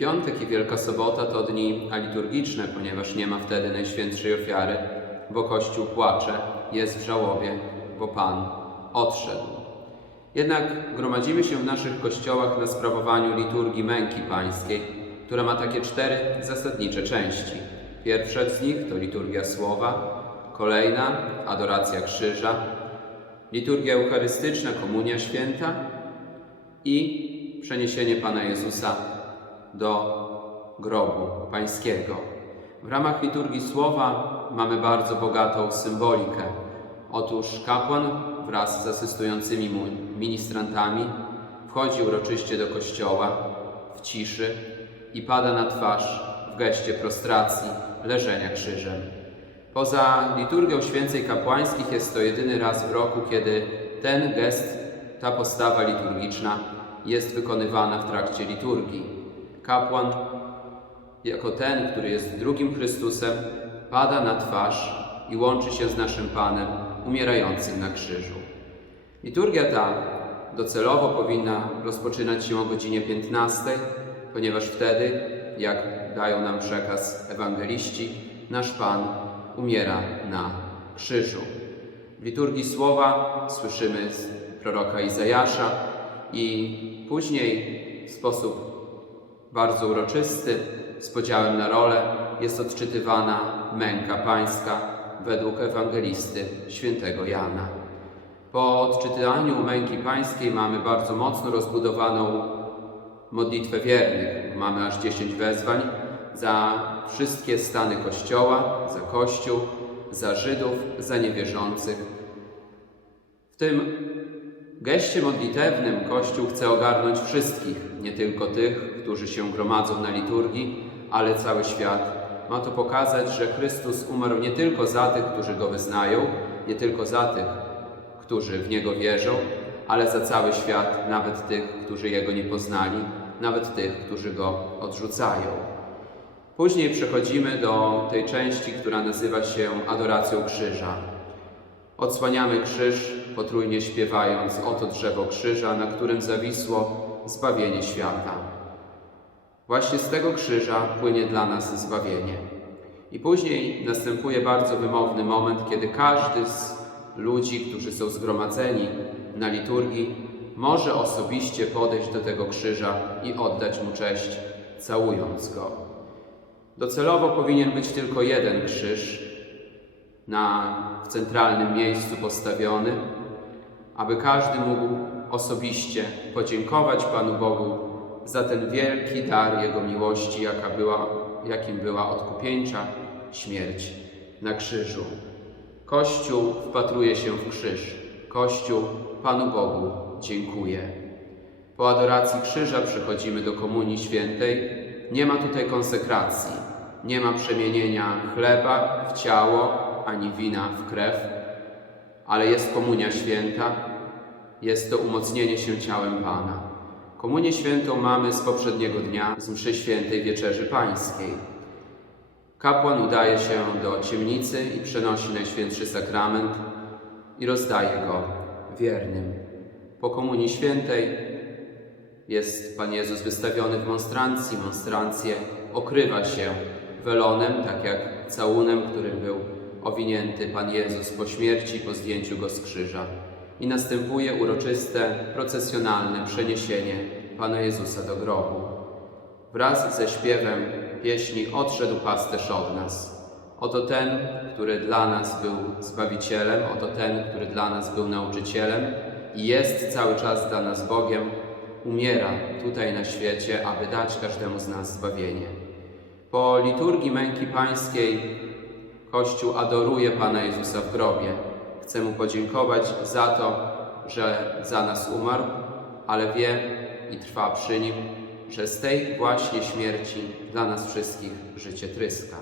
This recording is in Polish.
Piątek i Wielka Sobota to dni aliturgiczne, ponieważ nie ma wtedy Najświętszej Ofiary, bo Kościół płacze, jest w żałobie, bo Pan odszedł. Jednak gromadzimy się w naszych kościołach na sprawowaniu liturgii męki pańskiej, która ma takie cztery zasadnicze części. Pierwsza z nich to liturgia słowa, kolejna adoracja krzyża, liturgia eucharystyczna, komunia święta i przeniesienie Pana Jezusa do grobu pańskiego. W ramach liturgii słowa mamy bardzo bogatą symbolikę. Otóż kapłan wraz z asystującymi mu ministrantami wchodzi uroczyście do kościoła w ciszy i pada na twarz w geście prostracji leżenia krzyżem. Poza liturgią święceń kapłańskich jest to jedyny raz w roku, kiedy ten gest, ta postawa liturgiczna jest wykonywana w trakcie liturgii. Kapłan, jako ten, który jest drugim Chrystusem, pada na twarz i łączy się z naszym Panem umierającym na krzyżu. Liturgia ta docelowo powinna rozpoczynać się o godzinie 15, ponieważ wtedy, jak dają nam przekaz ewangeliści, nasz Pan umiera na krzyżu. W liturgii słowa słyszymy z proroka Izajasza i później w sposób bardzo uroczysty, z podziałem na rolę, jest odczytywana męka pańska według ewangelisty świętego Jana. Po odczytaniu męki pańskiej mamy bardzo mocno rozbudowaną modlitwę wiernych. Mamy aż 10 wezwań za wszystkie stany Kościoła, za Kościół, za Żydów, za niewierzących. W tym geście modlitewnym Kościół chce ogarnąć wszystkich, nie tylko tych, którzy się gromadzą na liturgii, ale cały świat. Ma to pokazać, że Chrystus umarł nie tylko za tych, którzy Go wyznają, nie tylko za tych, którzy w Niego wierzą, ale za cały świat, nawet tych, którzy Jego nie poznali, nawet tych, którzy Go odrzucają. Później przechodzimy do tej części, która nazywa się adoracją krzyża. Odsłaniamy krzyż, potrójnie śpiewając oto drzewo krzyża, na którym zawisło zbawienie świata. Właśnie z tego krzyża płynie dla nas zbawienie. I później następuje bardzo wymowny moment, kiedy każdy z ludzi, którzy są zgromadzeni na liturgii, może osobiście podejść do tego krzyża i oddać mu cześć, całując go. Docelowo powinien być tylko jeden krzyż na, w centralnym miejscu postawiony, aby każdy mógł osobiście podziękować Panu Bogu za ten wielki dar Jego miłości, jaka była, jakim była odkupieńcza śmierć na krzyżu. Kościół wpatruje się w krzyż. Kościół Panu Bogu dziękuję. Po adoracji krzyża przechodzimy do Komunii Świętej. Nie ma tutaj konsekracji, nie ma przemienienia chleba w ciało ani wina w krew, ale jest Komunia Święta, jest to umocnienie się ciałem Pana. Komunię Świętą mamy z poprzedniego dnia, z mszy świętej Wieczerzy Pańskiej. Kapłan udaje się do ciemnicy i przenosi Najświętszy Sakrament i rozdaje go wiernym. Po Komunii Świętej jest Pan Jezus wystawiony w monstrancji. Monstrancję okrywa się welonem, tak jak całunem, którym był owinięty Pan Jezus po śmierci, po zdjęciu go z krzyża. I następuje uroczyste, procesjonalne przeniesienie Pana Jezusa do grobu. Wraz ze śpiewem pieśni odszedł pasterz od nas. Oto ten, który dla nas był Zbawicielem, oto ten, który dla nas był nauczycielem i jest cały czas dla nas Bogiem, umiera tutaj na świecie, aby dać każdemu z nas zbawienie. Po liturgii męki pańskiej Kościół adoruje Pana Jezusa w grobie. Chcę Mu podziękować za to, że za nas umarł, ale wie i trwa przy Nim, że z tej właśnie śmierci dla nas wszystkich życie tryska.